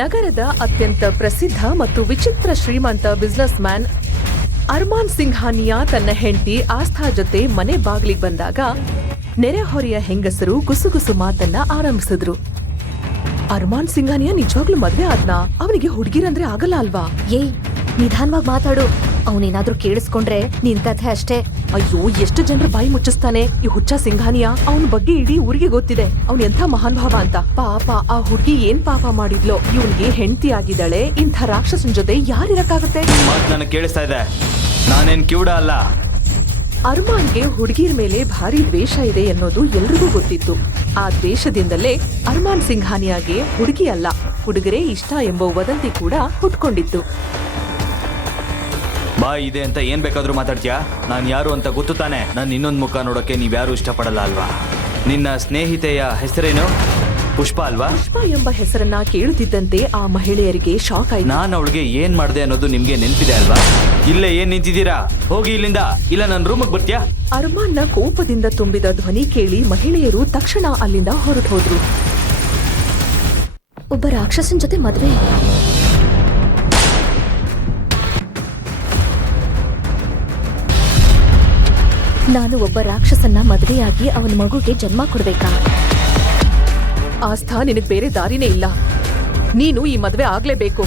ನಗರದ ಅತ್ಯಂತ ಪ್ರಸಿದ್ಧ ಮತ್ತು ವಿಚಿತ್ರ ಶ್ರೀಮಂತ ಬಿಸ್ನೆಸ್ ಮ್ಯಾನ್ ಅರ್ಮಾನ್ ಸಿಂಘಾನಿಯಾ ತನ್ನ ಹೆಂಡತಿ ಆಸ್ಥಾ ಜೊತೆ ಮನೆ ಬಾಗಿಲಿಗೆ ಬಂದಾಗ ನೆರೆಹೊರೆಯ ಹೆಂಗಸರು ಗುಸುಗುಸು ಮಾತನ್ನ ಆರಂಭಿಸಿದ್ರು. ಅರ್ಮಾನ್ ಸಿಂಘಾನಿಯಾ ನಿಜವಾಗ್ಲೂ ಮದ್ವೆ ಆದ್ನಾ? ಅವನಿಗೆ ಹುಡುಗಿರಂದ್ರೆ ಆಗಲ್ಲ ಅಲ್ವಾ? ಏಯ್, ನಿಧಾನವಾಗಿ ಮಾತಾಡು. ಅವನೇನಾದ್ರೂ ಕೇಳಿಸ್ಕೊಂಡ್ರೆ ನಿನ್ ಕಥೆ ಅಷ್ಟೇ. ಅಯ್ಯೋ, ಎಷ್ಟು ಜನರು ಬಾಯಿ ಮುಚ್ಚಿಸ್ತಾನೆ ಈ ಹುಚ್ಚ ಸಿಂಘಾನಿಯಾ. ಅವನ ಬಗ್ಗೆ ಇಡೀ ಊರಿಗೆ ಗೊತ್ತಿದೆ ಅವನ್ ಎಂಥ ಮಹಾನ್ ಭಾವ ಅಂತ. ಪಾಪ ಆ ಹುಡುಗಿ ಏನ್ ಪಾಪ ಮಾಡಿದ್ಲೋ, ಇವನ್ಗೆ ಹೆಂಡತಿ ಆಗಿದ್ದಾಳೆ. ಇಂಥ ರಾಕ್ಷಸನ್ ಜೊತೆ ಯಾರಿರಕ್ಕಾಗತ್ತೆ? ನನಗೆ ಕೇಳಿಸ್ತಾ ಇದೆ, ನಾನೇನ್ ಕಿವುಡ ಅಲ್ಲ. ಅರ್ಮಾನ್ಗೆ ಹುಡುಗಿರ ಮೇಲೆ ಭಾರಿ ದ್ವೇಷ ಇದೆ ಅನ್ನೋದು ಎಲ್ರಿಗೂ ಗೊತ್ತಿತ್ತು. ಆ ದ್ವೇಷದಿಂದಲೇ ಅರ್ಮಾನ್ ಸಿಂಘಾನಿಯಾಗೆ ಹುಡುಗಿ ಅಲ್ಲ, ಹುಡುಗರೇ ಇಷ್ಟ ಎಂಬ ವದಂತಿ ಕೂಡ ಹುಟ್ಕೊಂಡಿತ್ತು. ಬಾ ಇದೆ ಅಂತ ಏನ್ ಬೇಕಾದ್ರೂ ಮಾತಾಡ್ತೀಯಾ? ನಾನ್ ಯಾರು ಅಂತ ಗೊತ್ತು ತಾನೆ. ನಾನು ಇನ್ನೊಂದು ಮುಖ ನೋಡೋಕೆ ನೀವ್ಯಾರು ಇಷ್ಟಪಡಲ್ಲ ಅಲ್ವಾ? ನಿನ್ನ ಸ್ನೇಹಿತೆಯ ಹೆಸರೇನು? ಪುಷ್ಪ ಅಲ್ವಾ? ಪುಷ್ಪ ಎಂಬ ಹೆಸರನ್ನ ಕೇಳುತ್ತಿದ್ದಂತೆ ಆ ಮಹಿಳೆಯರಿಗೆ ಶಾಕ್ ಆಯ್ತು. ನಾನು ಅವಳಿಗೆ ಏನ್ ಮಾಡ್ದೆ ಅನ್ನೋದು ನಿಮ್ಗೆ ನೆನ್ಪಿದೆ ಅಲ್ವಾ? ಇಲ್ಲೇ ಏನ್ ನಿಂತಿದ್ದೀರಾ? ಹೋಗಿ ಇಲ್ಲಿಂದ, ಇಲ್ಲ ನನ್ನ ರೂಮಿಗೆ ಬರ್ತೀಯಾ? ಅರ್ಮಾನ್ನ ಕೋಪದಿಂದ ತುಂಬಿದ ಧ್ವನಿ ಕೇಳಿ ಮಹಿಳೆಯರು ತಕ್ಷಣ ಅಲ್ಲಿಂದ ಹೊರಟು ಹೋದ್ರು. ಒಬ್ಬ ರಾಕ್ಷಸನ್ ಜೊತೆ ಮದ್ವೆ? ನಾನು ಒಬ್ಬ ರಾಕ್ಷಸನ್ನ ಮದ್ವೆಯಾಗಿ ಅವನ ಮಗುಗೆ ಜನ್ಮ ಕೊಡ್ಬೇಕಾ? ಆಸ್ಥಾ, ನಿನಗ್ ಬೇರೆ ದಾರಿನೇ ಇಲ್ಲ. ನೀನು ಈ ಮದ್ವೆ ಆಗ್ಲೇಬೇಕು.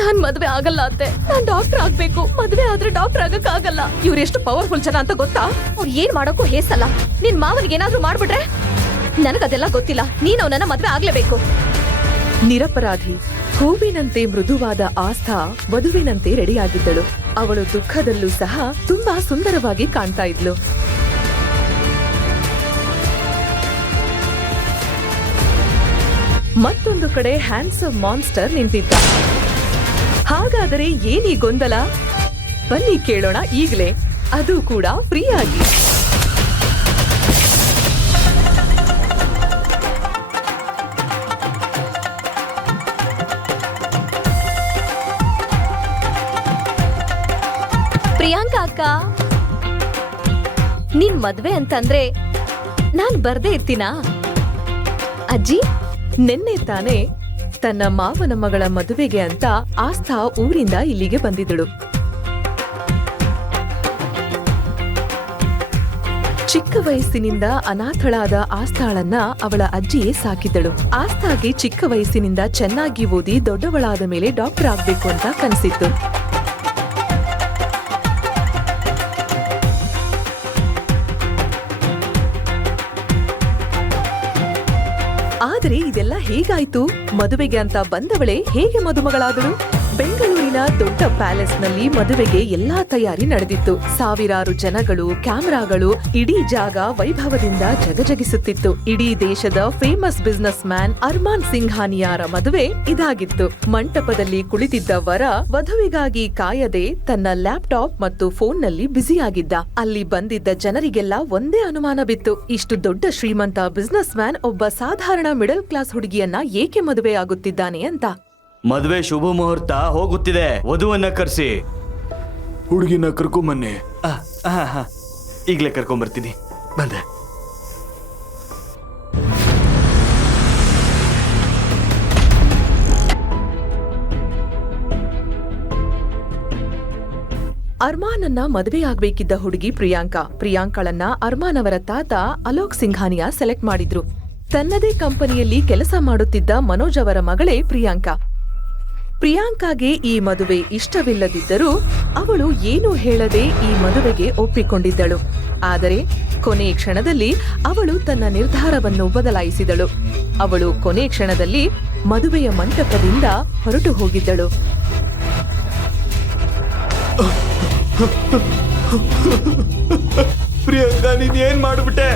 ನಾನ್ ಮದ್ವೆ ಆಗಲ್ಲ ಅತ್ತೆ. ನಾನ್ ಡಾಕ್ಟರ್ ಆಗ್ಬೇಕು. ಮದ್ವೆ ಆದ್ರೆ ಡಾಕ್ಟರ್ ಆಗಕ್ಕಾಗಲ್ಲ. ಇವ್ರೆಷ್ಟು ಪವರ್ಫುಲ್ ಜನ ಅಂತ ಗೊತ್ತಾ? ಅವ್ರು ಏನ್ ಮಾಡೋಕ್ಕೂ ಹೇಸಲ್ಲ. ನಿನ್ ಮಾವನಿಗೆ ಏನಾದ್ರೂ ಮಾಡ್ಬಿಟ್ರೆ? ನನಗದೆಲ್ಲ ಗೊತ್ತಿಲ್ಲ. ನೀನ್ ಅವನನ್ನ ಮದ್ವೆ ಆಗ್ಲೇಬೇಕು. ನಿರಪರಾಧಿ ಹೂವಿನಂತೆ ಮೃದುವಾದ ಆಸ್ಥಾ ವಧುವಿನಂತೆ ರೆಡಿಯಾಗಿದ್ದಳು. ಅವಳು ದುಃಖದಲ್ಲೂ ಸಹ ತುಂಬಾ ಸುಂದರವಾಗಿ ಕಾಣ್ತಾ ಇದ್ಲು. ಮತ್ತೊಂದು ಕಡೆ ಹ್ಯಾಂಡ್ಸಮ್ ಮಾನ್ಸ್ಟರ್ ನಿಂತಿದ್ದ. ಹಾಗಾದರೆ ಏನೀ ಗೊಂದಲ? ಬನ್ನಿ ಕೇಳೋಣ ಈಗ್ಲೇ, ಅದು ಕೂಡ ಫ್ರೀ ಆಗಿ. ಪ್ರಿಯಾಂಕಾ ಅಕ್ಕ, ನಿನ್ ಮದ್ವೆ ಅಂತಂದ್ರೆ ನಾನ್ ಬರ್ದೇ ಇರ್ತೀನಾ? ಅಜ್ಜಿ, ನಿನ್ನೆ ತಾನೇ ತನ್ನ ಮಾವನ ಮಗಳ ಮದುವೆಗೆ ಅಂತ ಆಸ್ಥಾ ಊರಿಂದ ಇಲ್ಲಿಗೆ ಬಂದಿದ್ದಳು. ಚಿಕ್ಕ ವಯಸ್ಸಿನಿಂದ ಅನಾಥಳಾದ ಆಸ್ಥಾಳನ್ನ ಅವಳ ಅಜ್ಜಿಯೇ ಸಾಕಿದ್ದಳು. ಆಸ್ಥಾಗೆ ಚಿಕ್ಕ ವಯಸ್ಸಿನಿಂದ ಚೆನ್ನಾಗಿ ಓದಿ ದೊಡ್ಡವಳಾದ ಮೇಲೆ ಡಾಕ್ಟರ್ ಆಗ್ಬೇಕು ಅಂತ ಕನಸಿತ್ತು. ಆದರೆ ಇದೆಲ್ಲ ಹೇಗಾಯ್ತು? ಮದುವೆಗೆ ಅಂತ ಬಂದವಳೆ ಹೇಗೆ ಮದುಮಗಳಾದಳು? ಬೆಂಗಳೂರಿನ ದೊಡ್ಡ ಪ್ಯಾಲೇಸ್ನಲ್ಲಿ ಮದುವೆಗೆ ಎಲ್ಲಾ ತಯಾರಿ ನಡೆದಿತ್ತು. ಸಾವಿರಾರು ಜನಗಳು, ಕ್ಯಾಮೆರಾಗಳು, ಇಡೀ ಜಾಗ ವೈಭವದಿಂದ ಜಗಜಗಿಸುತ್ತಿತ್ತು. ಇಡೀ ದೇಶದ ಫೇಮಸ್ ಬಿಸ್ನೆಸ್ ಮ್ಯಾನ್ ಅರ್ಮಾನ್ ಸಿಂಘಾನಿಯಾರ ಮದುವೆ ಇದಾಗಿತ್ತು. ಮಂಟಪದಲ್ಲಿ ಕುಳಿತಿದ್ದ ವರ ವಧುವಿಗಾಗಿ ಕಾಯದೆ ತನ್ನ ಲ್ಯಾಪ್ಟಾಪ್ ಮತ್ತು ಫೋನ್ನಲ್ಲಿ ಬ್ಯುಸಿಯಾಗಿದ್ದ. ಅಲ್ಲಿ ಬಂದಿದ್ದ ಜನರಿಗೆಲ್ಲ ಒಂದೇ ಅನುಮಾನ ಬಿತ್ತು, ಇಷ್ಟು ದೊಡ್ಡ ಶ್ರೀಮಂತ ಬಿಸ್ನೆಸ್ ಮ್ಯಾನ್ ಒಬ್ಬ ಸಾಧಾರಣ ಮಿಡಲ್ ಕ್ಲಾಸ್ ಹುಡುಗಿಯನ್ನ ಏಕೆ ಮದುವೆ ಆಗುತ್ತಿದ್ದಾನೆ ಅಂತ. ಮದುವೆ ಶುಭ ಮುಹೂರ್ತ ಹೋಗುತ್ತಿದೆ, ವಧುವನ್ನ ಕರ್ಸಿ. ಹುಡುಗಿನ ಕರ್ಕೊಂಬನ್ನಿ. ಈಗ್ಲೇ ಕರ್ಕೊಂಬರ್ತೀನಿ. ಬಂದೆ. ಅರ್ಮಾನನ್ನ ಮದುವೆಯಾಗಬೇಕಿದ್ದ ಹುಡುಗಿ ಪ್ರಿಯಾಂಕಾ. ಪ್ರಿಯಾಂಕಳನ್ನ ಅರ್ಮಾನ್ ಅವರ ತಾತ ಅಲೋಕ್ ಸಿಂಘಾನಿಯಾ ಸೆಲೆಕ್ಟ್ ಮಾಡಿದ್ರು. ತನ್ನದೇ ಕಂಪನಿಯಲ್ಲಿ ಕೆಲಸ ಮಾಡುತ್ತಿದ್ದ ಮನೋಜ್ ಅವರ ಮಗಳೇ ಪ್ರಿಯಾಂಕಾ. ಪ್ರಿಯಾಂಕಾಗೆ ಈ ಮದುವೆ ಇಷ್ಟವಿಲ್ಲದಿದ್ದರೂ ಅವಳು ಏನೂ ಹೇಳದೆ ಈ ಮದುವೆಗೆ ಒಪ್ಪಿಕೊಂಡಿದ್ದಳು. ಆದರೆ ಕೊನೆ ಕ್ಷಣದಲ್ಲಿ ಅವಳು ತನ್ನ ನಿರ್ಧಾರವನ್ನು ಬದಲಾಯಿಸಿದಳು. ಅವಳು ಕೊನೆ ಕ್ಷಣದಲ್ಲಿ ಮದುವೆಯ ಮಂಟಪದಿಂದ ಹೊರಟು ಹೋಗಿದ್ದಳು. ಪ್ರಿಯಾಂಕಾ, ನೀನ್ ಏನ್ ಮಾಡ್ಬಿಟ್ಟೆ?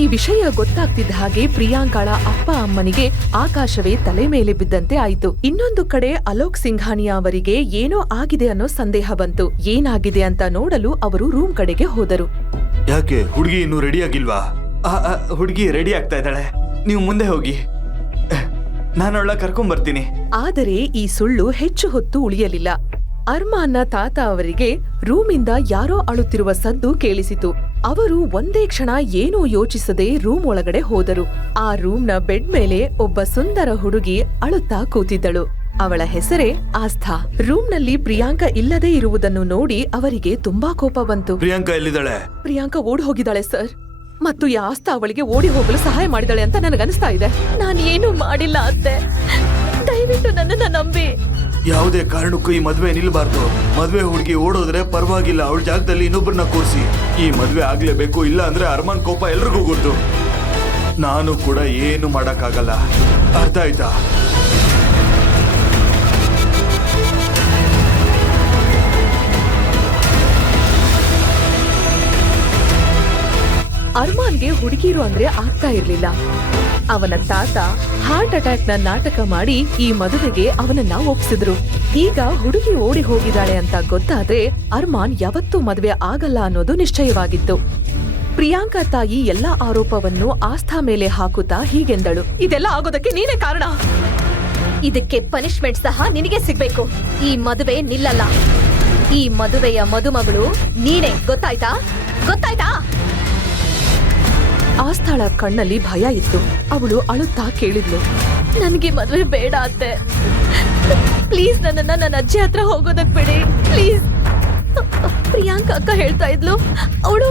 ಈ ವಿಷಯ ಗೊತ್ತಾಗ್ತಿದ್ದ ಹಾಗೆ ಪ್ರಿಯಾಂಕಾಳ ಅಪ್ಪ ಅಮ್ಮನಿಗೆ ಆಕಾಶವೇ ತಲೆ ಮೇಲೆ ಬಿದ್ದಂತೆ ಆಯಿತು. ಇನ್ನೊಂದು ಕಡೆ ಅಲೋಕ್ ಸಿಂಘಾನಿಯಾ ಅವರಿಗೆ ಏನೋ ಆಗಿದೆ ಅನ್ನೋ ಸಂದೇಹ ಬಂತು. ಏನಾಗಿದೆ ಅಂತ ನೋಡಲು ಅವರು ರೂಮ್ ಕಡೆಗೆ ಹೋದರು. ಯಾಕೆ ಹುಡುಗಿ ಇನ್ನೂ ರೆಡಿ ಆಗಿಲ್ವಾ? ಹುಡುಗಿ ರೆಡಿ ಆಗ್ತಾ ಇದ್ದಾಳೆ, ನೀವು ಮುಂದೆ ಹೋಗಿ, ನಾನು ಅವಳ ಕರ್ಕೊಂಬರ್ತೀನಿ. ಆದರೆ ಈ ಸುಳ್ಳು ಹೆಚ್ಚು ಹೊತ್ತು ಉಳಿಯಲಿಲ್ಲ. ಅರ್ಮಾನ್ನ ತಾತ ಅವರಿಗೆ ರೂಮಿಂದ ಯಾರೋ ಅಳುತ್ತಿರುವ ಸದ್ದು ಕೇಳಿಸಿತು. ಅವರು ಒಂದೇ ಕ್ಷಣ ಏನೂ ಯೋಚಿಸದೆ ರೂಮ್ ಒಳಗಡೆ ಹೋದರು. ಆ ರೂಮ್ನ ಬೆಡ್ ಮೇಲೆ ಒಬ್ಬ ಸುಂದರ ಹುಡುಗಿ ಅಳುತ್ತಾ ಕೂತಿದ್ದಳು. ಅವಳ ಹೆಸರೇ ಆಸ್ಥಾ. ರೂಮ್ನಲ್ಲಿ ಪ್ರಿಯಾಂಕಾ ಇಲ್ಲದೆ ಇರುವುದನ್ನು ನೋಡಿ ಅವರಿಗೆ ತುಂಬಾ ಕೋಪ ಬಂತು. ಪ್ರಿಯಾಂಕಾ ಎಲ್ಲಿದ್ದಾಳೆ? ಪ್ರಿಯಾಂಕಾ ಓಡಿ ಹೋಗಿದ್ದಾಳೆ ಸರ್. ಮತ್ತು ಈ ಆಸ್ಥಾ ಅವಳಿಗೆ ಓಡಿ ಹೋಗಲು ಸಹಾಯ ಮಾಡಿದಾಳೆ ಅಂತ ನನಗನ್ನಿಸ್ತಾ ಇದೆ. ನಾನು ಏನು ಮಾಡಿಲ್ಲ ಅತ್ತೆ, ದಯವಿಟ್ಟು ನನ್ನನ್ನ ನಂಬಿ. ಯಾವುದೇ ಕಾರಣಕ್ಕೂ ಈ ಮದ್ವೆ ನಿಲ್ಬಾರ್ದು. ಮದ್ವೆ ಹುಡುಗಿ ಓಡೋದ್ರೆ ಪರವಾಗಿಲ್ಲ, ಅವಳ ಜಾಗದಲ್ಲಿ ಇನ್ನೊಬ್ಬರನ್ನ ಕೂರಿಸಿ. ಈ ಮದ್ವೆ ಆಗ್ಲೇಬೇಕು, ಇಲ್ಲ ಅಂದ್ರೆ ಅರ್ಮಾನ್ ಕೋಪ ಎಲ್ರಿಗೂ ಗೊತ್ತು. ನಾನು ಕೂಡ ಏನು ಮಾಡಕ್ಕಾಗಲ್ಲ, ಅರ್ಥ ಆಯ್ತಾ? ಅರ್ಮಾನ್ಗೆ ಹುಡುಗಿರು ಅಂದ್ರೆ ಆಗ್ತಾ ಇರ್ಲಿಲ್ಲ. ಅವನ ತಾತ ಹಾರ್ಟ್ ಅಟ್ಯಾಕ್ ನ ನಾಟಕ ಮಾಡಿ ಈ ಮದುವೆಗೆ ಅವನನ್ನ ಒಪ್ಸಿದ್ರು. ಈಗ ಹುಡುಗಿ ಓಡಿ ಹೋಗಿದ್ದಾಳೆ ಅಂತ ಗೊತ್ತಾದ್ರೆ ಅರ್ಮಾನ್ ಯಾವತ್ತೂ ಮದುವೆ ಆಗಲ್ಲ ಅನ್ನೋದು ನಿಶ್ಚಯವಾಗಿತ್ತು. ಪ್ರಿಯಾಂಕಾ ತಾಯಿ ಎಲ್ಲಾ ಆರೋಪವನ್ನು ಆಸ್ಥಾ ಮೇಲೆ ಹಾಕುತ್ತಾ ಹೀಗೆಂದಳು, ಇದೆಲ್ಲ ಆಗೋದಕ್ಕೆ ನೀನೇ ಕಾರಣ. ಇದಕ್ಕೆ ಪನಿಷ್ಮೆಂಟ್ ಸಹ ನಿನಗೆ ಸಿಗ್ಬೇಕು. ಈ ಮದುವೆ ನಿಲ್ಲಲ್ಲ. ಈ ಮದುವೆಯ ಮದುಮಗಳು ನೀನೇ, ಗೊತ್ತಾಯ್ತಾ? ಗೊತ್ತಾಯ್ತಾ? ಆಸ್ಥಾಳ ಕಣ್ಣಲ್ಲಿ ಭಯ ಇತ್ತು. ಅವಳು ಅಳುತ್ತಾ ಕೇಳಿದ್ಲು, ನನ್ಗೆ ಮದುವೆ ಬೇಡ ಅತ್ತೆ. ಪ್ಲೀಸ್ ನನ್ನನ್ನ ನನ್ನ ಅಜ್ಜಿ ಹತ್ರ ಹೋಗೋದಕ್ ಬಿಡಿ ಪ್ಲೀಸ್. ಪ್ರಿಯಾಂಕಾ ಅಕ್ಕ ಹೇಳ್ತಾ ಇದ್ಲು, ಅವಳು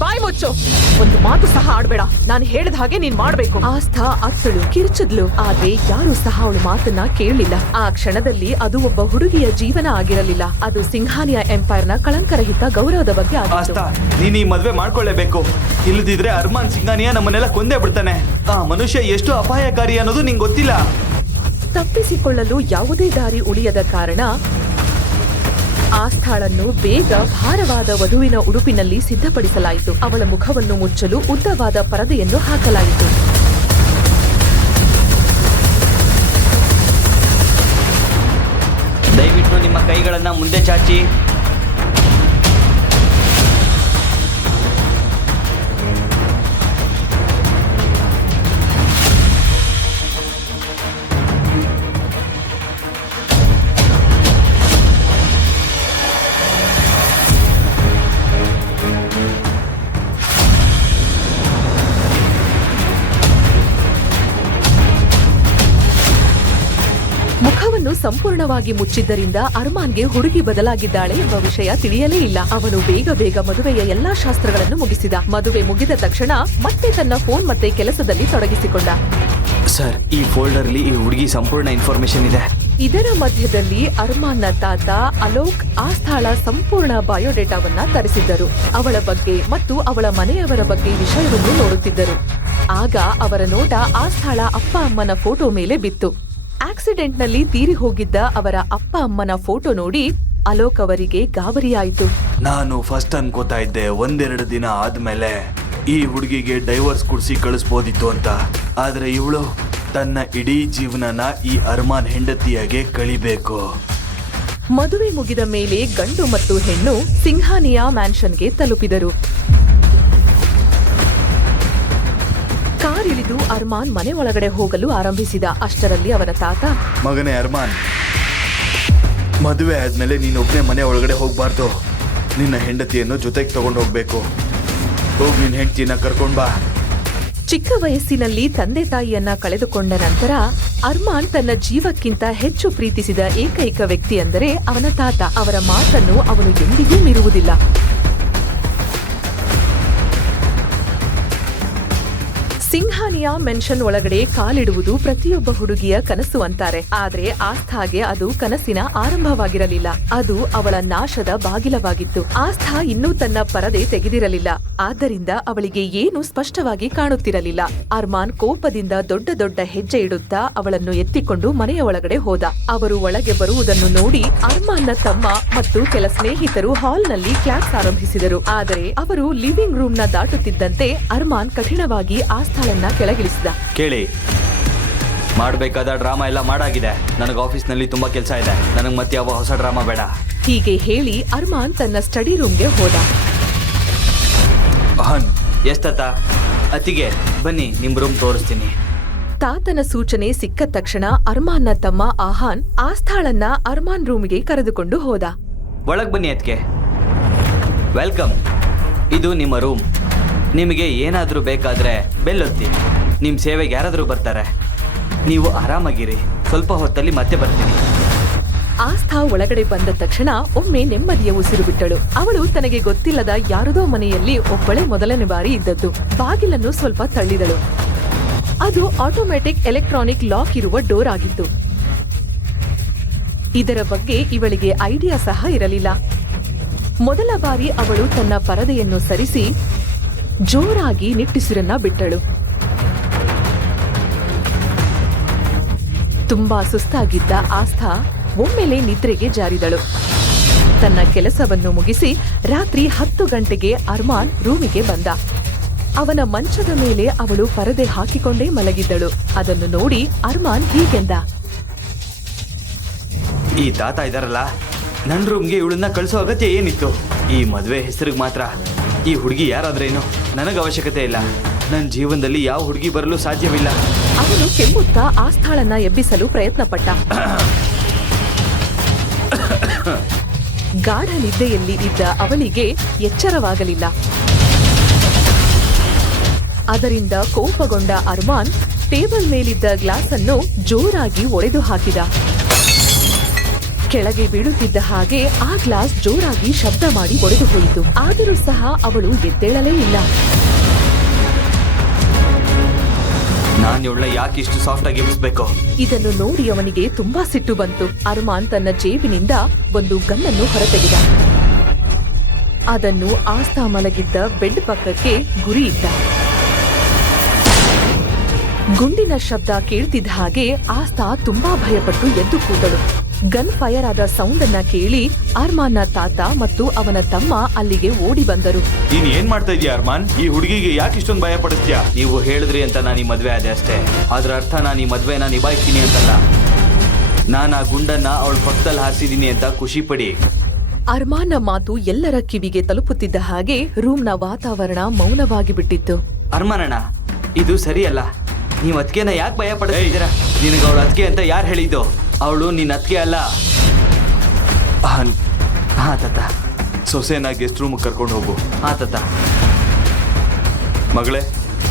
ಬಾಯ್ ಮುಚ್ಚು, ಒಂದು ಮಾತು ಸಹ ಆಡ್ಬೇಡ, ನಾನು ಹೇಳಿದ ಹಾಗೆ ನೀನ್ ಮಾಡ್ಬೇಕು. ಆಸ್ಥಾ ಅತ್ತಳು, ಕಿರ್ಚಿದ್ಲು. ಆದ್ರೆ ಯಾರು ಸಹ ಅವಳ ಮಾತನ್ನ ಕೇಳಲಿಲ್ಲ. ಆ ಕ್ಷಣದಲ್ಲಿ ಅದು ಒಬ್ಬ ಹುಡುಗಿಯ ಜೀವನ ಆಗಿರಲಿಲ್ಲ, ಅದು ಸಿಂಘಾನಿಯಾ ಎಂಪೈರ್ ನ ಕಳಂಕರಹಿತ ಗೌರವದ ಬಗ್ಗೆ ಆಗಿತ್ತು. ಆಸ್ಥಾ, ನೀನ್ ಈ ಮದ್ವೆ ಮಾಡ್ಕೊಳ್ಳೇಬೇಕು. ಇಲ್ಲದಿದ್ರೆ ಅರ್ಮಾನ್ ಸಿಂಘಾನಿಯಾ ನಮ್ಮನ್ನೆಲ್ಲ ಕೊಂದೇ ಬಿಡ್ತಾನೆ. ಆ ಮನುಷ್ಯ ಎಷ್ಟು ಅಪಾಯಕಾರಿ ಅನ್ನೋದು ನಿಂಗೆ ಗೊತ್ತಿಲ್ಲ. ತಪ್ಪಿಸಿಕೊಳ್ಳಲು ಯಾವುದೇ ದಾರಿ ಉಳಿಯದ ಕಾರಣ ಆಸ್ಥಾಳನ್ನು ಬೇಗ ಭಾರವಾದ ವಧುವಿನ ಉಡುಪಿನಲ್ಲಿ ಸಿದ್ಧಪಡಿಸಲಾಯಿತು. ಅವಳ ಮುಖವನ್ನು ಮುಚ್ಚಲು ಉದ್ದವಾದ ಪರದೆಯನ್ನು ಹಾಕಲಾಯಿತು. ದಯವಿಟ್ಟು ನಿಮ್ಮ ಕೈಗಳನ್ನ ಮುಂದೆ ಚಾಚಿ. ಮುಖವನ್ನು ಸಂಪೂರ್ಣವಾಗಿ ಮುಚ್ಚಿದ್ದರಿಂದ ಅರ್ಮಾನ್ಗೆ ಹುಡುಗಿ ಬದಲಾಗಿದ್ದಾಳೆ ಎಂಬ ವಿಷಯ ತಿಳಿಯಲೇ ಇಲ್ಲ. ಅವನು ಬೇಗ ಬೇಗ ಮದುವೆಯ ಎಲ್ಲಾ ಶಾಸ್ತ್ರಗಳನ್ನು ಮುಗಿಸಿದ. ಮದುವೆ ಮುಗಿದ ತಕ್ಷಣ ಮತ್ತೆ ತನ್ನ ಫೋನ್ ಮತ್ತೆ ಕೆಲಸದಲ್ಲಿ ತೊಡಗಿಸಿಕೊಂಡ. ಸರ್, ಈ ಫೋಲ್ಡರ್ಲಿ ಈ ಹುಡುಗಿ ಸಂಪೂರ್ಣ ಇನ್ಫಾರ್ಮೇಶನ್ ಇದೆ. ಇದರ ಮಧ್ಯದಲ್ಲಿ ಅರ್ಮಾನ್ನ ತಾತ ಅಲೋಕ್ ಆಸ್ಥಾಳ ಸಂಪೂರ್ಣ ಬಯೋಡೇಟಾವನ್ನ ತರಿಸಿದ್ದರು. ಅವಳ ಬಗ್ಗೆ ಮತ್ತು ಅವಳ ಮನೆಯವರ ಬಗ್ಗೆ ವಿಷಯವನ್ನು ನೋಡುತ್ತಿದ್ದರು. ಆಗ ಅವರ ನೋಟ ಆಸ್ಥಾಳ ಅಪ್ಪ ಅಮ್ಮನ ಫೋಟೋ ಮೇಲೆ ಬಿತ್ತು. ಆಕ್ಸಿಡೆಂಟ್ ನಲ್ಲಿ ತೀರಿ ಹೋಗಿದ್ದ ಅವರ ಅಪ್ಪ ಅಮ್ಮನ ಫೋಟೋ ನೋಡಿ ಅಲೋಕ್ ಅವರಿಗೆ ಗಾಬರಿಯಾಯಿತು. ನಾನು ಫಸ್ಟ್ ಅನ್ಕೋತಾ ಇದ್ದೆ ಒಂದೆರಡು ದಿನ ಆದ್ಮೇಲೆ ಈ ಹುಡುಗಿಗೆ ಡೈವರ್ಸ್ ಕುಡ್ಸಿ ಕಳಿಸ್ಬೋದಿತ್ತು ಅಂತ. ಆದ್ರೆ ಇವಳು ತನ್ನ ಇಡೀ ಜೀವನನ ಈ ಅರ್ಮಾನ್ ಹೆಂಡತಿಯಾಗೆ ಕಳಿಬೇಕು. ಮದುವೆ ಮುಗಿದ ಮೇಲೆ ಗಂಡು ಮತ್ತು ಹೆಣ್ಣು ಸಿಂಘಾನಿಯಾ ಮ್ಯಾನ್ಷನ್ಗೆ ತಲುಪಿದರು. ಕಾರ್ ಇಳಿದು ಅರ್ಮಾನ್ ಮನೆ ಒಳಗಡೆ ಹೋಗಲು ಆರಂಭಿಸಿದ. ಅಷ್ಟರಲ್ಲಿ ಅವರ ತಾತ, ಮಗನೇ ಅರ್ಮಾನ್, ಮದುವೆ ಆದ್ಮೇಲೆ ನೀನೊಬ್ನೇ ಮನೆ ಒಳಗಡೆ ಹೋಗ್ಬಾರ್ದು. ನಿನ್ನ ಹೆಂಡತಿಯನ್ನು ಜೊತೆಗೆ ತಗೊಂಡು ಹೋಗ್ಬೇಕು. ಹೋಗಿ ನಿನ್ನ ಹೆಂಡತಿನ ಕರ್ಕೊಂಡ್ ಬಾ. ಚಿಕ್ಕ ವಯಸ್ಸಿನಲ್ಲಿ ತಂದೆ ತಾಯಿಯನ್ನ ಕಳೆದುಕೊಂಡ ನಂತರ ಅರ್ಮಾನ್ ತನ್ನ ಜೀವಕ್ಕಿಂತ ಹೆಚ್ಚು ಪ್ರೀತಿಸಿದ ಏಕೈಕ ವ್ಯಕ್ತಿ ಅಂದರೆ ಅವನ ತಾತ. ಅವರ ಮಾತನ್ನು ಅವನು ಎಂದಿಗೂ ಮೀರುವುದಿಲ್ಲ. ಸಿಂಘಾನಿಯಾ ಮೆನ್ಷನ್ ಒಳಗಡೆ ಕಾಲಿಡುವುದು ಪ್ರತಿಯೊಬ್ಬ ಹುಡುಗಿಯ ಕನಸು ಅಂತಾರೆ. ಆದ್ರೆ ಆಸ್ಥಾಗೆ ಅದು ಕನಸಿನ ಆರಂಭವಾಗಿರಲಿಲ್ಲ, ಅದು ಅವಳ ನಾಶದ ಬಾಗಿಲವಾಗಿತ್ತು. ಆಸ್ಥಾ ಇನ್ನೂ ತನ್ನ ಪರದೆ ತೆಗೆದಿರಲಿಲ್ಲ, ಆದ್ದರಿಂದ ಅವಳಿಗೆ ಏನು ಸ್ಪಷ್ಟವಾಗಿ ಕಾಣುತ್ತಿರಲಿಲ್ಲ. ಅರ್ಮಾನ್ ಕೋಪದಿಂದ ದೊಡ್ಡ ದೊಡ್ಡ ಹೆಜ್ಜೆ ಇಡುತ್ತಾ ಅವಳನ್ನು ಎತ್ತಿಕೊಂಡು ಮನೆಯ ಒಳಗಡೆ ಹೋದ. ಅವರು ಒಳಗೆ ಬರುವುದನ್ನು ನೋಡಿ ಅರ್ಮಾನ್ನ ತಮ್ಮ ಮತ್ತು ಕೆಲ ಸ್ನೇಹಿತರು ಹಾಲ್ನಲ್ಲಿ ಕ್ಲಾಪ್ಸ್ ಆರಂಭಿಸಿದರು. ಆದರೆ ಅವರು ಲಿವಿಂಗ್ ರೂಮ್ ನ ದಾಟುತ್ತಿದ್ದಂತೆ ಅರ್ಮಾನ್ ಕಠಿಣವಾಗಿ ಆಸ್ಥಾಳನ್ನ ಕೆಳಗಿಳಿಸಿದ. ಕೇಳಿ, ಮಾಡಬೇಕಾದ ಡ್ರಾಮಾ ಎಲ್ಲ ಮಾಡಾಗಿದೆ. ನನಗೆ ಆಫೀಸ್ನಲ್ಲಿ ತುಂಬಾ ಕೆಲಸ ಇದೆ. ನನಗೆ ಮತ್ತೆ ಯಾವ ಹೊಸ ಡ್ರಾಮಾ ಬೇಡ. ಹೀಗೆ ಹೇಳಿ ಅರ್ಮಾನ್ ತನ್ನ ಸ್ಟಡಿ ರೂಮ್ಗೆ ಹೋದ. ಅಹನ್, ಎಷ್ಟತ್ತ ಅತ್ತಿಗೆ, ಬನ್ನಿ ನಿಮ್ ರೂಮ್ ತೋರಿಸ್ತೀನಿ. ತಾತನ ಸೂಚನೆ ಸಿಕ್ಕ ತಕ್ಷಣ ಅರ್ಮಾನ್ನ ತಮ್ಮ ಆಹಾನ್ ಆಸ್ಥಾಳನ್ನ ಅರ್ಮಾನ್ ರೂಮ್ಗೆ ಕರೆದುಕೊಂಡು ಹೋದ. ಒಳಗ್ ಬನ್ನಿ ಅತ್ತಿಗೆ. ವೆಲ್ಕಮ್, ಇದು ನಿಮ್ಮ ರೂಮ್. ನಿಮಗೆ ಏನಾದರೂ ಬೇಕಾದರೆ ಬೆಲ್ಲೊತ್ತಿ. ನಿಮ್ಮ ಸೇವೆಗೆ ಯಾರಾದರೂ ಬರ್ತಾರೆ. ನೀವು ಆರಾಮಾಗಿರಿ, ಸ್ವಲ್ಪ ಹೊತ್ತಲ್ಲಿ ಮತ್ತೆ ಬರ್ತೀನಿ. ಆಸ್ಥಾ ಒಳಗಡೆ ಬಂದ ತಕ್ಷಣ ಒಮ್ಮೆ ನೆಮ್ಮದಿಯ ಉಸಿರು ಬಿಟ್ಟಳು. ಅವಳು ತನಗೆ ಗೊತ್ತಿಲ್ಲದ ಯಾರದೋ ಮನೆಯಲ್ಲಿ ಒಬ್ಬಳೇ ಮೊದಲನೇ ಬಾರಿ ಇದ್ದದ್ದು. ಬಾಗಿಲನ್ನು ಸ್ವಲ್ಪ ತಳ್ಳಿದಳು. ಅದು ಆಟೋಮ್ಯಾಟಿಕ್ ಎಲೆಕ್ಟ್ರಾನಿಕ್ ಲಾಕ್ ಇರುವ ಡೋರ್ ಆಗಿತ್ತು. ಇದರ ಬಗ್ಗೆ ಇವಳಿಗೆ ಐಡಿಯಾ ಸಹ ಇರಲಿಲ್ಲ. ಮೊದಲ ಬಾರಿ ಅವಳು ತನ್ನ ಪರದೆಯನ್ನು ಸರಿಸಿ ಜೋರಾಗಿ ನಿಟ್ಟುಸಿರನ್ನ ಬಿಟ್ಟಳು. ತುಂಬಾ ಸುಸ್ತಾಗಿದ್ದ ಆಸ್ಥಾ ಒಮ್ಮೆಲೆ ನಿದ್ರೆಗೆ ಜಾರಿದಳು. ತನ್ನ ಕೆಲಸವನ್ನು ಮುಗಿಸಿ ರಾತ್ರಿ 10 ಗಂಟೆಗೆ ಅರ್ಮಾನ್ ರೂಮಿಗೆ ಬಂದ. ಅವನ ಮಂಚದ ಮೇಲೆ ಅವಳು ಪರದೆ ಹಾಕಿಕೊಂಡೇ ಮಲಗಿದ್ದಳು. ಅದನ್ನು ನೋಡಿ ಅರ್ಮಾನ್ ಹೀಗೆಂದ, ಈ ತಾತ ಇದಾರಲ್ಲ, ನನ್ನ ರೂಮ್ಗೆ ಇವಳನ್ನ ಕಳಿಸೋ ಅಗತ್ಯ ಏನಿತ್ತು? ಈ ಮದುವೆ ಹೆಸರಿಗೆ ಮಾತ್ರ ಈ ಹುಡುಗಿ ಯಾರಾದ್ರೇನು, ನನಗೆ ಅವಶ್ಯಕತೆ ಇಲ್ಲ. ನನ್ನ ಜೀವನದಲ್ಲಿ ಯಾವ ಹುಡುಗಿ ಬರಲು ಸಾಧ್ಯವಿಲ್ಲ. ಅವನು ಕೆಮ್ಮುತ್ತಾ ಆಸ್ಥಾಳನ್ನ ಎಬ್ಬಿಸಲು ಪ್ರಯತ್ನಪಟ್ಟ. ಗಾಢ ನಿದ್ದೆಯಲ್ಲಿ ಇದ್ದ ಅವಳಿಗೆ ಎಚ್ಚರವಾಗಲಿಲ್ಲ. ಅದರಿಂದ ಕೋಪಗೊಂಡ ಅರ್ಮಾನ್ ಟೇಬಲ್ ಮೇಲಿದ್ದ ಗ್ಲಾಸ್ ಅನ್ನು ಜೋರಾಗಿ ಒಡೆದು ಹಾಕಿದ. ಕೆಳಗೆ ಬೀಳುತ್ತಿದ್ದ ಹಾಗೆ ಆ ಗ್ಲಾಸ್ ಜೋರಾಗಿ ಶಬ್ದ ಮಾಡಿ ಒಡೆದು ಹೋಯಿತು. ಆದರೂ ಸಹ ಅವಳು ಎದ್ದೇಳಲೇ ಇಲ್ಲ. ನಾನು ಇವಳ ಯಾಕೆ ಇಷ್ಟು ಸಾಫ್ಟ್ ಆಗಿ ಎಬ್ಬಿಸ್ಬೇಕು? ಇದನ್ನು ನೋಡಿ ಅವನಿಗೆ ತುಂಬಾ ಸಿಟ್ಟು ಬಂತು. ಅರ್ಮಾನ್ ತನ್ನ ಜೇಬಿನಿಂದ ಒಂದು ಗನ್ನನ್ನು ಹೊರತೆಗೆದ. ಅದನ್ನು ಆಸ್ಥಾ ಮಲಗಿದ್ದ ಬೆಡ್ ಪಕ್ಕಕ್ಕೆ ಗುರಿ ಇಟ್ಟ. ಗುಂಡಿನ ಶಬ್ದ ಕೇಳ್ತಿದ್ದ ಹಾಗೆ ಆಸ್ಥಾ ತುಂಬಾ ಭಯಪಟ್ಟು ಎದ್ದು ಕೂತಳು. ಗನ್ ಫೈರ್ ಆದ ಸೌಂಡ್ ಅನ್ನ ಕೇಳಿ ಅರ್ಮಾನ್ನ ತಾತ ಮತ್ತು ಅವನ ತಮ್ಮ ಅಲ್ಲಿಗೆ ಓಡಿ ಬಂದರು. ನೀನ್ ಏನ್ ಮಾಡ್ತಾ ಇದೀಯ ಅರ್ಮಾನ್? ಈ ಹುಡುಗಿಗೆ ಯಾಕೆ ಇಷ್ಟೊಂದು ಭಯ ಪಡಿಸ್ತೀಯ? ನೀವು ಹೇಳಿದ್ರಿ ಅಂತ ನಾನು ಈ ಮದುವೆ ಆದೆ ಅಷ್ಟೇ. ಅದ್ರ ಅರ್ಥ ನಾನು ಈ ಮದುವೆನ ನಿಭಾಯಿಸ್ತೀನಿ ಅಂತಲ್ಲ. ನಾನು ಆ ಗುಂಡನ್ನ ಅವಳ ಪಕ್ಕದಲ್ಲಿ ಹಾರಿಸಿದೀನಿ ಅಂತ ಖುಷಿ ಪಡಿ. ಅರ್ಮಾನ್ನ ಮಾತು ಎಲ್ಲರ ಕಿವಿಗೆ ತಲುಪುತ್ತಿದ್ದ ಹಾಗೆ ರೂಮ್ನ ವಾತಾವರಣ ಮೌನವಾಗಿ ಬಿಟ್ಟಿತ್ತು. ಅರ್ಮಾನಣ್ಣ, ಇದು ಸರಿಯಲ್ಲ. ನೀವು ಅತ್ತಿಗೆನ ಯಾಕೆ ಭಯ ಪಡ್ತಿದ್ದೀರಾ? ನಿನಗೆ ಅವಳ ಅತ್ತಿಗೆ ಅಂತ ಯಾರು ಹೇಳಿದ್ದು? ಅವಳು ನಿನ್ನ ಅತ್ತಿಗೆ ಅಲ್ಲ. ಹಾ ತಾತ. ಸೊಸೆನ ಗೆಸ್ಟ್ ರೂಮ್ ಕರ್ಕೊಂಡು ಹೋಗು. ಹಾ ತಾತ. ಮಗಳೇ,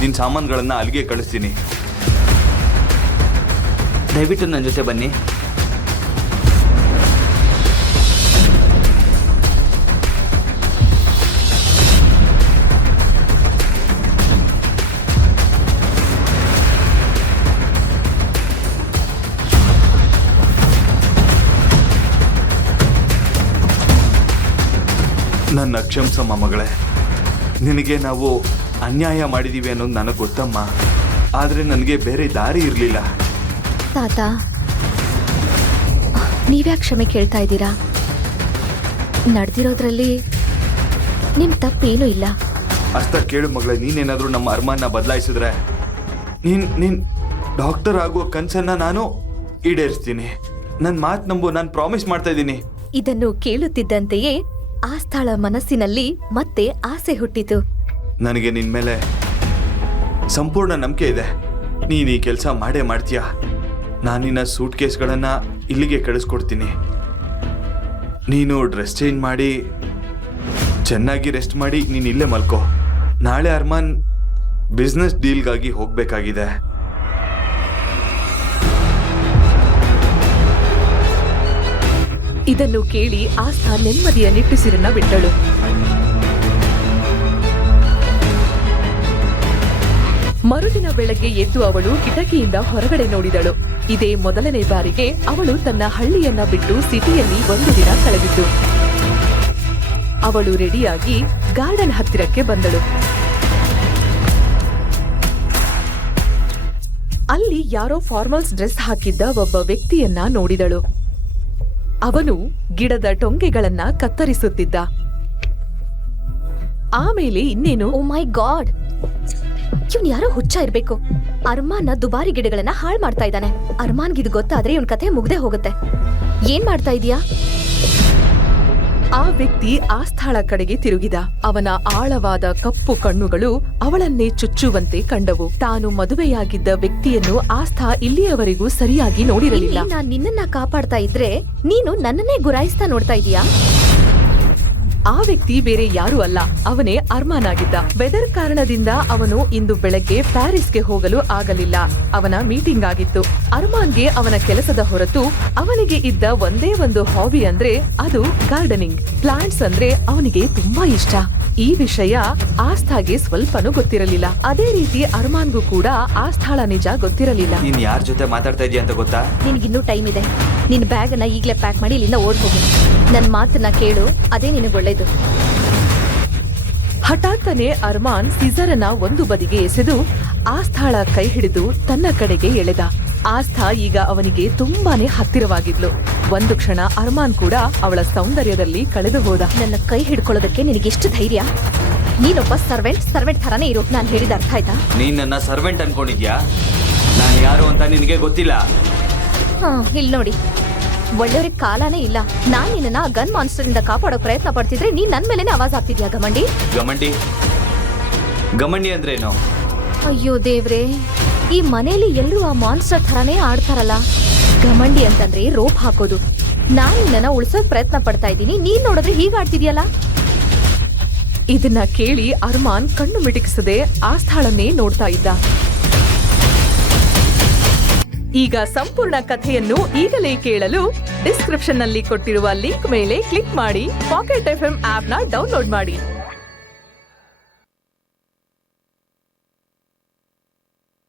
ನಿನ್ ಸಾಮಾನುಗಳನ್ನ ಅಲ್ಲಿಗೆ ಕಳಿಸ್ತೀನಿ. ದಯವಿಟ್ಟು ನನ್ನ ಜೊತೆ ಬನ್ನಿ. ನನ್ನ ಕ್ಷಮಿಸಮ್ಮ ಮಗಳೇ. ನಿನಗೆ ನಾವು ಅನ್ಯಾಯ ಮಾಡಿದೀವಿ ಅನ್ನೋದು ನನಗೆ ಗೊತ್ತಮ್ಮ. ಆದರೆ ನನಗೆ ಬೇರೆ ದಾರಿ ಇರಲಿಲ್ಲ. ತಾತ, ನೀವ್ಯಾಕೆ ಕ್ಷಮೆ ಕೇಳ್ತಾ ಇದ್ದೀರಾ? ನಡೆದಿರೋದ್ರಲ್ಲಿ ನಿಮ್ ತಪ್ಪೇನೂ ಇಲ್ಲ. ಅಷ್ಟ ಕೇಳು ಮಗಳೇ, ನೀನೇನಾದರೂ ನಮ್ಮ ಅರ್ಮಾನ್ನ ಬದಲಾಯಿಸಿದ್ರೆ ನೀನ್ ಡಾಕ್ಟರ್ ಆಗುವ ಕನಸನ್ನ ನಾನು ಈಡೇರಿಸ್ತೀನಿ. ನನ್ನ ಮಾತು ನಂಬು, ನಾನು ಪ್ರಾಮಿಸ್ ಮಾಡ್ತಾ ಇದ್ದೀನಿ. ಇದನ್ನು ಕೇಳುತ್ತಿದ್ದಂತೆಯೇ ಆಸ್ಥಾಳ ಮನಸ್ಸಿನಲ್ಲಿ ಮತ್ತೆ ಆಸೆ ಹುಟ್ಟಿತು. ನನಗೆ ನಿನ್ ಮೇಲೆ ಸಂಪೂರ್ಣ ನಂಬಿಕೆ ಇದೆ. ನೀನು ಈ ಕೆಲಸ ಮಾಡೇ ಮಾಡ್ತೀಯ. ನಾನಿನ್ನ ಸೂಟ್ ಕೇಸ್ಗಳನ್ನು ಇಲ್ಲಿಗೆ ಕಳಿಸ್ಕೊಡ್ತೀನಿ. ನೀನು ಡ್ರೆಸ್ ಚೇಂಜ್ ಮಾಡಿ ಚೆನ್ನಾಗಿ ರೆಸ್ಟ್ ಮಾಡಿ ನೀನು ಇಲ್ಲೇ ಮಲ್ಕೋ. ನಾಳೆ ಅರ್ಮಾನ್ ಬಿಸ್ನೆಸ್ ಡೀಲ್ಗಾಗಿ ಹೋಗಬೇಕಾಗಿದೆ. ಇದನ್ನು ಕೇಳಿ ಆಸ್ಥಾ ನೆಮ್ಮದಿಯ ನಿಟ್ಟುಸಿರನ್ನ ಬಿಟ್ಟಳು. ಮರುದಿನ ಬೆಳಗ್ಗೆ ಎದ್ದು ಅವಳು ಕಿಟಕಿಯಿಂದ ಹೊರಗಡೆ ನೋಡಿದಳು. ಇದೇ ಮೊದಲನೇ ಬಾರಿಗೆ ಅವಳು ತನ್ನ ಹಳ್ಳಿಯನ್ನ ಬಿಟ್ಟು ಸಿಟಿಯಲ್ಲಿ ಒಂದು ದಿನ ಕಳೆದಿದ್ದು. ಅವಳು ರೆಡಿಯಾಗಿ ಗಾರ್ಡನ್ ಹತ್ತಿರಕ್ಕೆ ಬಂದಳು. ಅಲ್ಲಿ ಯಾರೋ ಫಾರ್ಮಲ್ಸ್ ಡ್ರೆಸ್ ಹಾಕಿದ್ದ ಒಬ್ಬ ವ್ಯಕ್ತಿಯನ್ನ ನೋಡಿದಳು. ಅವನು ಗಿಡದ ಟೊಂಗೆಗಳನ್ನ ಕತ್ತರಿಸುತ್ತಿದ್ದ. ಆಮೇಲೆ ಇನ್ನೇನು, ಓ ಮೈ ಗಾಡ್, ಇವ್ನ್ ಯಾರೋ ಹುಚ್ಚ ಇರ್ಬೇಕು. ಅರ್ಮಾನ್ನ ದುಬಾರಿ ಗಿಡಗಳನ್ನ ಹಾಳು ಮಾಡ್ತಾ ಇದ್ದಾನೆ. ಅರ್ಮಾನ್ಗಿದು ಗೊತ್ತಾದ್ರೆ ಇವನ್ ಕತೆ ಮುಗ್ದೇ ಹೋಗುತ್ತೆ. ಏನ್ ಮಾಡ್ತಾ ಇದೀಯಾ? ಆ ವ್ಯಕ್ತಿ ಆಸ್ಥಾಳ ಕಡೆಗೆ ತಿರುಗಿದ. ಅವನ ಆಳವಾದ ಕಪ್ಪು ಕಣ್ಣುಗಳು ಅವಳನ್ನೇ ಚುಚ್ಚುವಂತೆ ಕಂಡವು. ತಾನು ಮದುವೆಯಾಗಿದ್ದ ವ್ಯಕ್ತಿಯನ್ನು ಆಸ್ಥಾ ಇಲ್ಲಿಯವರೆಗೂ ಸರಿಯಾಗಿ ನೋಡಿರಲಿಲ್ಲ. ನಾನ್ ನಿನ್ನನ್ನ ಕಾಪಾಡ್ತಾ ಇದ್ರೆ ನೀನು ನನ್ನನ್ನೇ ಗುರಾಯಿಸ್ತಾ ನೋಡ್ತಾ ಇದೀಯಾ? ಆ ವ್ಯಕ್ತಿ ಬೇರೆ ಯಾರೂ ಅಲ್ಲ, ಅವನೇ ಅರ್ಮಾನ್ ಆಗಿದ್ದ. ವೆದರ್ ಕಾರಣದಿಂದ ಅವನು ಇಂದು ಬೆಳಗ್ಗೆ ಪ್ಯಾರಿಸ್ಗೆ ಹೋಗಲು ಆಗಲಿಲ್ಲ. ಅವನ ಮೀಟಿಂಗ್ ಆಗಿತ್ತು. ಅರ್ಮಾನ್ಗೆ ಅವನ ಕೆಲಸದ ಹೊರತು ಅವನಿಗೆ ಇದ್ದ ಒಂದೇ ಒಂದು ಹಾಬಿ ಅಂದ್ರೆ ಅದು ಗಾರ್ಡನಿಂಗ್. ಪ್ಲಾಂಟ್ಸ್ ಅಂದ್ರೆ ಅವನಿಗೆ ತುಂಬಾ ಇಷ್ಟ. ಈ ವಿಷಯ ಆಸ್ಥಾಗೆ ಸ್ವಲ್ಪನೂ ಗೊತ್ತಿರಲಿಲ್ಲ. ಅದೇ ರೀತಿ ಅರ್ಮಾನ್ಗೂ ಕೂಡ ಆಸ್ಥಾಳ ನಿಜ ಗೊತ್ತಿರಲಿಲ್ಲ. ನೀನ್ ಯಾರ ಜೊತೆ ಮಾತಾಡ್ತಾ ಇದೀಯ ಅಂತ ಗೊತ್ತಾ? ನಿನ್ಗಿನ್ನೂ ಟೈಮ್ ಇದೆ. ನಿನ್ ಬ್ಯಾಗ್ ಅನ್ನ ಈಗ್ಲೇ ಪ್ಯಾಕ್ ಮಾಡಿ ಇಲ್ಲಿಂದ ಓಡ್ ಹೋಗು. ನನ್ ಮಾತನ್ನ ಕೇಳು, ಅದೇ ನಿನಗೆ ಒಳ್ಳೇದು. ಹಠಾತ್ತನೆ ಅರ್ಮಾನ್ ಸಿಜರನ್ನ ಒಂದು ಬದಿಗೆ ಎಸೆದು ಆಸ್ಥಾಳ ಕೈ ಹಿಡಿದು ತನ್ನ ಕಡೆಗೆ ಎಳೆದ. ಆಸ್ಥಾ ಈಗ ಅವನಿಗೆ ತುಂಬಾನೇ ಹತ್ತಿರವಾಗಿದ್ಲು. ಒಂದು ಕ್ಷಣ ಅರ್ಮಾನ್ ಕೂಡ ಅವಳ ಸೌಂದರ್ಯದಲ್ಲಿ ಕಳೆದು ಹೋದ. ನನ್ನ ಕೈ ಹಿಡ್ಕೊಳ್ಳೋದಕ್ಕೆ ನಿನಗೆಷ್ಟು ಧೈರ್ಯ? ನೀನೊಬ್ಬ ಸರ್ವೆಂಟ್ ಥರಾನೇ ಇರು. ನಾನು ಹೇಳಿದ ಅರ್ಥ ಆಯ್ತಾ? ನೀನ್ ನನ್ನ ಸರ್ವೆಂಟ್ ಅನ್ಕೊಂಡಿದ್ಯಾ? ನಾನು ಯಾರು ಅಂತ ನಿನಗೆ ಗೊತ್ತಿಲ್ಲ. ಇಲ್ಲಿ ನೋಡಿ, ಒಳ್ಳೆಯವ್ರಿಗೆ ಕಾಲಾನೇ ಇಲ್ಲ. ನಾನ್ ನಿನ್ನ ಗನ್ ಮಾನ್ಸ್ಟರ್ ಇಂದ ಕಾಪಾಡೋ ಪ್ರಯತ್ನ ಪಡ್ತಿದ್ರೆ ನೀನ್ ನನ್ ಮೇಲೆನೆ ಆವಾಜ್ ಆಗ್ತಿದ್ಯಾ ಗಮಂಡಿ? ಗಮಂಡಿ ಅಂದ್ರೇನು? ಅಯ್ಯೋ ದೇವ್ರೆ, ಈ ಮನೇಲಿ ಎಲ್ಲರೂ ಆ ಮಾನ್ಸ್ಟರ್ ಥರಾನೇ ಆಡ್ತಾರಲ್ಲ. ಗಮಂಡಿ ಅಂತಂದ್ರೆ ರೋಪ್ ಹಾಕೋದು. ನಾನ್ ನಿನ್ನ ಉಳ್ಸೋಕ್ ಪ್ರಯತ್ನ ಪಡ್ತಾ ಇದ್ದೀನಿ, ನೀನ್ ನೋಡಿದ್ರೆ ಹೀಗಾಡ್ತಿದ್ಯಲ್ಲ. ಇದನ್ನ ಕೇಳಿ ಅರ್ಮಾನ್ ಕಣ್ಣು ಮಿಟಿಕಿಸದೆ ಆಸ್ಥಾಳನ್ನೇ ನೋಡ್ತಾ ಇದ್ದ. ಈಗ ಸಂಪೂರ್ಣ ಕಥೆಯನ್ನು ಈಗಲೇ ಕೇಳಲು ಡಿಸ್ಕ್ರಿಪ್ಷನ್ ನಲ್ಲಿ ಕೊಟ್ಟಿರುವ ಲಿಂಕ್ ಮೇಲೆ ಕ್ಲಿಕ್ ಮಾಡಿ ಪಾಕೆಟ್ FM ಆಪ್ ನ ಡೌನ್ಲೋಡ್ ಮಾಡಿ.